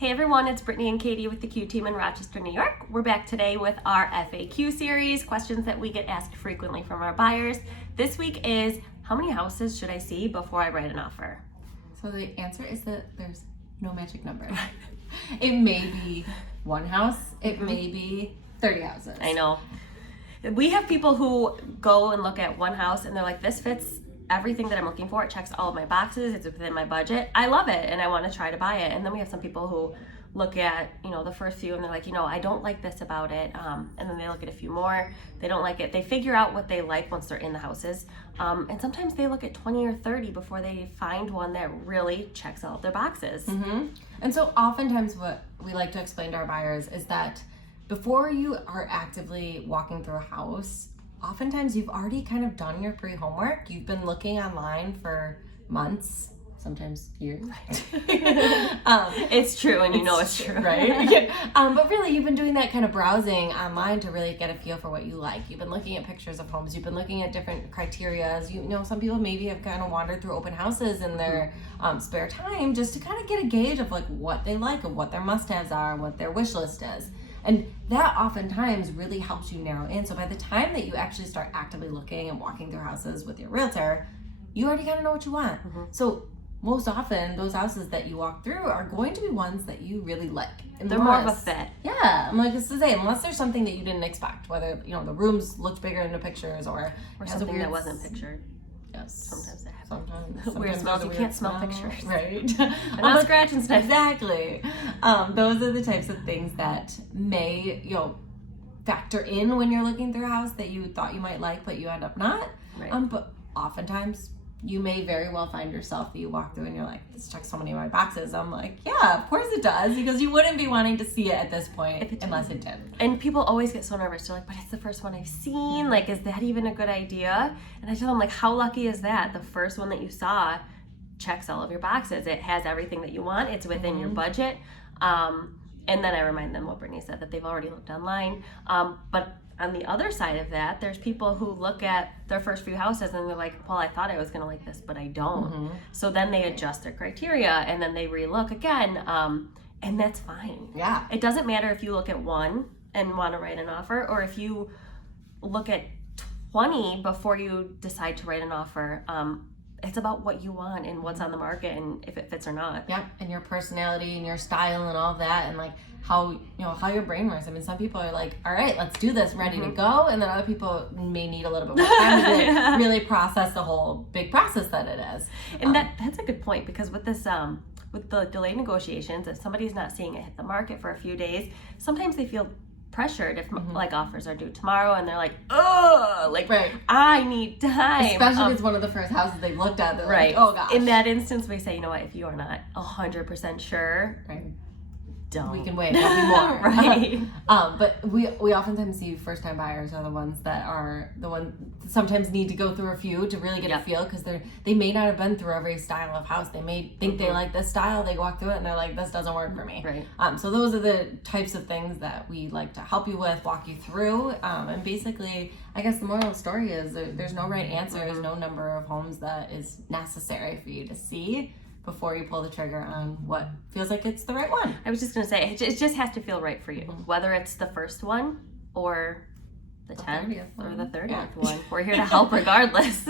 Hey everyone, it's Brittany and Katie with the Q team in Rochester, New York. We're back today with our FAQ series, questions that we get asked frequently from our buyers. This week is, how many houses should I see before I write an offer? So the answer is that there's no magic number. It may be one house, it may be 30 houses. I know. We have people who go and look at one house and they're like, this fits everything that I'm looking for. It checks all of my boxes. It's within my budget. I love it and I want to try to buy it. And then we have some people who look at, the first few and they're like, I don't like this about it. And then they look at a few more. They don't like it. They figure out what they like once they're in the houses. And sometimes they look at 20 or 30 before they find one that really checks all of their boxes. Mm-hmm. And so oftentimes what we like to explain to our buyers is that before you are actively walking through a house, oftentimes you've already kind of done your pre-homework. You've been looking online for months, sometimes years. It's true, and it's true. Right? Yeah. But really, you've been doing that kind of browsing online to really get a feel for what you like. You've been looking at pictures of homes. You've been looking at different criterias. Some people maybe have kind of wandered through open houses in their spare time just to kind of get a gauge of like what they like and what their must-haves are, what their wish list is. And that oftentimes really helps you narrow in. So by the time that you actually start actively looking and walking through houses with your realtor, you already kind of know what you want. Mm-hmm. So most often, those houses that you walk through are going to be ones that you really like. They're more of a fit. Yeah, I'm like, this is it. Unless there's something that you didn't expect, whether the rooms looked bigger in the pictures or something that wasn't pictured. Yes. Sometimes that happens. Sometimes Weird smells. You can't smell pictures. Right. And not scratching stuff. Exactly. Those are the types of things that may, factor in when you're looking through a house that you thought you might like, but you end up not. Right. But oftentimes you may very well find yourself that you walk through and you're like, this checks so many of my boxes. I'm like, yeah, of course it does, because you wouldn't be wanting to see it at this point unless it did. And people always get so nervous. They're like, but it's the first one I've seen. Like, is that even a good idea? And I tell them, like, how lucky is that? The first one that you saw checks all of your boxes. It has everything that you want. It's within your budget. And then I remind them what Brittany said, that they've already looked online. But on the other side of that, there's people who look at their first few houses and they're like, well, I thought I was going to like this, but I don't. Mm-hmm. So then they adjust their criteria and then they relook again. And that's fine. Yeah. It doesn't matter if you look at one and want to write an offer, or if you look at 20 before you decide to write an offer. It's about what you want and what's on the market and if it fits or not. Yep, and your personality and your style and all that, and like how your brain works. I mean, some people are like, all right, let's do this, ready to go, and then other people may need a little bit more time to really process the whole big process that it is. And that's a good point, because with this with the delayed negotiations, if somebody's not seeing it hit the market for a few days, sometimes they feel pressured if like offers are due tomorrow and they're like, right. I need time. Especially if it's one of the first houses they've looked at. They're right. like, oh gosh. In that instance, we say, if you are not 100% sure, right. don't. We can wait. There'll be more. Right. But we oftentimes see first-time buyers are the ones that are the ones sometimes need to go through a few to really get a feel, because they may not have been through every style of house. They may think they like this style. They walk through it and they're like, this doesn't work for me. Right. So those are the types of things that we like to help you with, walk you through. And basically, I guess the moral of the story is there's no right answer. There's no number of homes that is necessary for you to see before you pull the trigger on what feels like it's the right one. I was just going to say, it just has to feel right for you. Whether it's the first one or the 10th or the 30th one. We're here to help regardless.